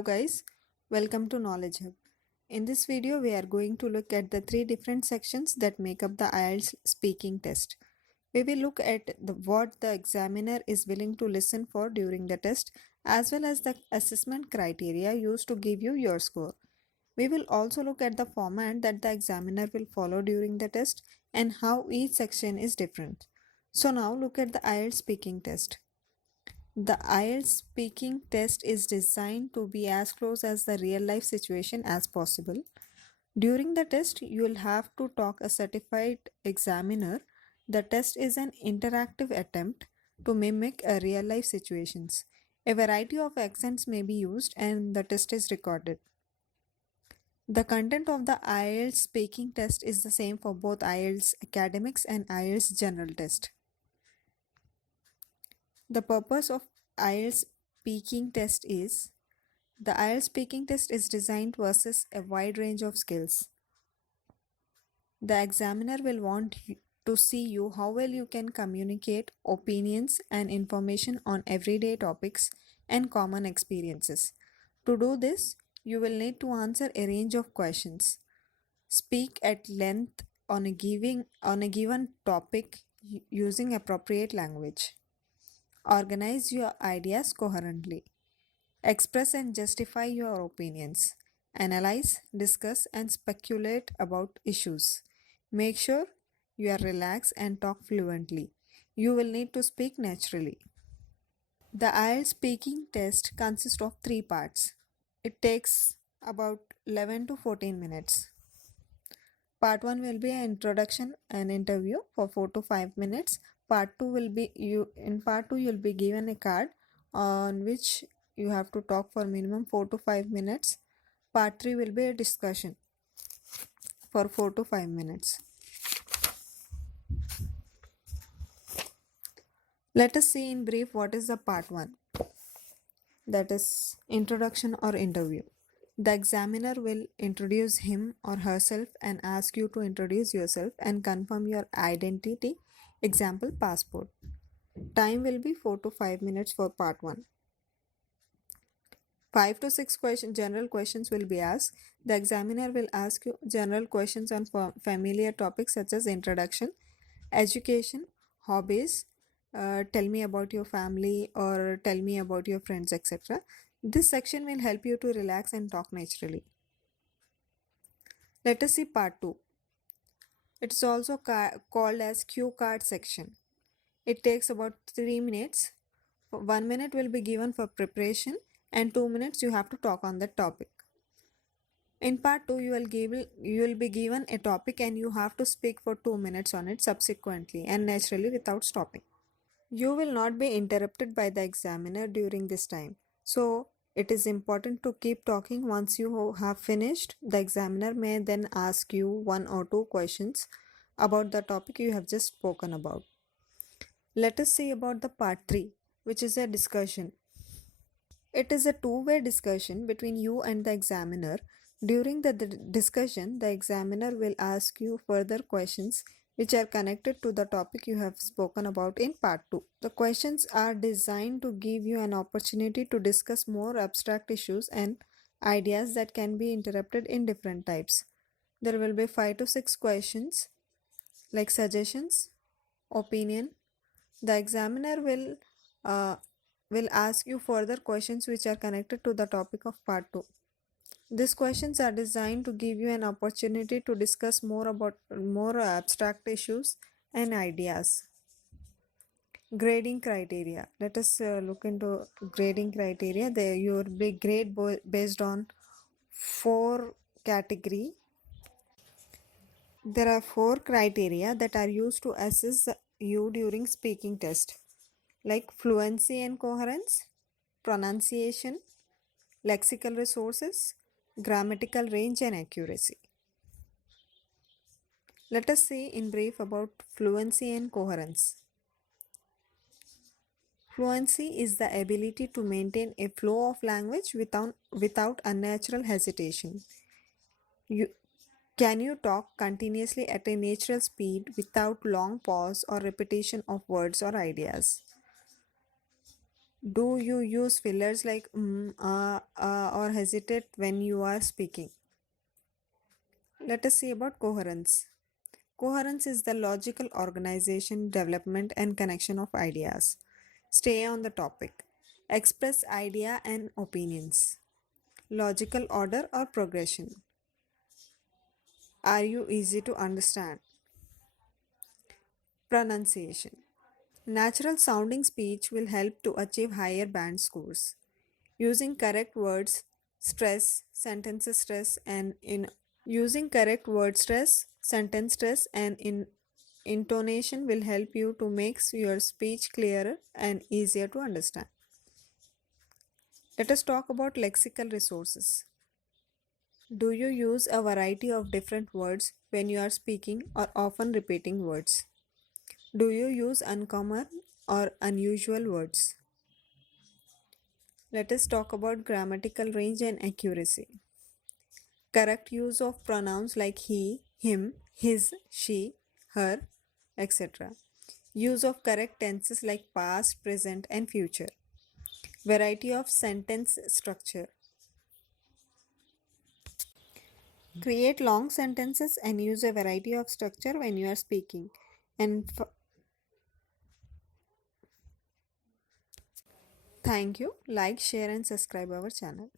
Hello guys, welcome to Knowledge Hub. In this video, we are going to look at the three different sections that make up the IELTS speaking test. We will look at what the examiner is willing to listen for during the test, as well as the assessment criteria used to give you your score. We will also look at the format that the examiner will follow during the test and how each section is different. So now look at the IELTS speaking test. The IELTS speaking test is designed to be as close as the real life situation as possible. During the test, you will have to talk a certified examiner. The test is an interactive attempt to mimic a real life situations. A variety of accents may be used and the test is recorded. The content of the IELTS speaking test is the same for both IELTS academics and IELTS general test. The purpose of IELTS speaking test is the IELTS speaking test is designed to assess a wide range of skills. The examiner will want to see you how well you can communicate opinions and information on everyday topics and common experiences. To do this, you will need to answer a range of questions. Speak at length on a given topic using appropriate language. Organize your ideas coherently. Express and justify your opinions. Analyze, discuss, and speculate about issues. Make sure you are relaxed and talk fluently. You will need to speak naturally. The IELTS speaking test consists of 3 parts. It takes about 11 to 14 minutes. Part 1 will be an introduction and interview for 4 to 5 minutes. Part 2 will be in part 2 you'll be given a card on which you have to talk for minimum 4 to 5 minutes. Part 3 will be a discussion for 4 to 5 minutes. Let us see in brief what is the part 1. That is introduction or interview. The examiner will introduce him or herself and ask you to introduce yourself and confirm your identity, example passport. Time will be 4 to 5 minutes for part 1. 5 to 6 general questions will be asked. The examiner will ask you general questions on familiar topics such as introduction, education, hobbies, tell me about your family or tell me about your friends, etc. This section will help you to relax and talk naturally. Let us see part 2. It is also called as cue card section. It takes about 3 minutes. 1 minute will be given for preparation and 2 minutes you have to talk on that topic. In part 2, you will be given a topic and you have to speak for 2 minutes on it subsequently and naturally without stopping. You will not be interrupted by the examiner during this time. So it is important to keep talking. Once you have finished, the examiner may then ask you 1 or 2 questions about the topic you have just spoken about. Let us see about the part 3, which is a discussion. It is a two-way discussion between you and the examiner. During the discussion, the examiner will ask you further questions which are connected to the topic you have spoken about in part 2. The questions are designed to give you an opportunity to discuss more abstract issues and ideas that can be interpreted in different types. There will be 5 to 6 questions like suggestions, opinion. The examiner will ask you further questions which are connected to the topic of part 2. These questions are designed to give you an opportunity to discuss more abstract issues and ideas. Grading criteria. Let us look into grading criteria. You will be grade based on 4 category. There are 4 criteria that are used to assess you during speaking test, like fluency and coherence, pronunciation, lexical resources, grammatical range and accuracy. Let us see in brief about fluency and coherence. Fluency is the ability to maintain a flow of language without unnatural hesitation. Can you talk continuously at a natural speed without long pause or repetition of words or ideas? Do you use fillers like or hesitate when you are speaking? Let us see about coherence. Coherence is the logical organization, development, and connection of ideas. Stay on the topic. Express idea and opinions. Logical order or progression. Are you easy to understand? Pronunciation. Natural sounding speech will help to achieve higher band scores. Using correct words, stress, sentences stress, and in using correct word stress, sentence stress, and in intonation will help you to make your speech clearer and easier to understand. Let us talk about lexical resources. Do you use a variety of different words when you are speaking or often repeating words? Do you use uncommon or unusual words? Let us talk about grammatical range and accuracy. Correct use of pronouns like he, him, his, she, her, etc. Use of correct tenses like past, present, and future. Variety of sentence structure. Create long sentences and use a variety of structure when you are speaking. And thank you. Like, share, and subscribe our channel.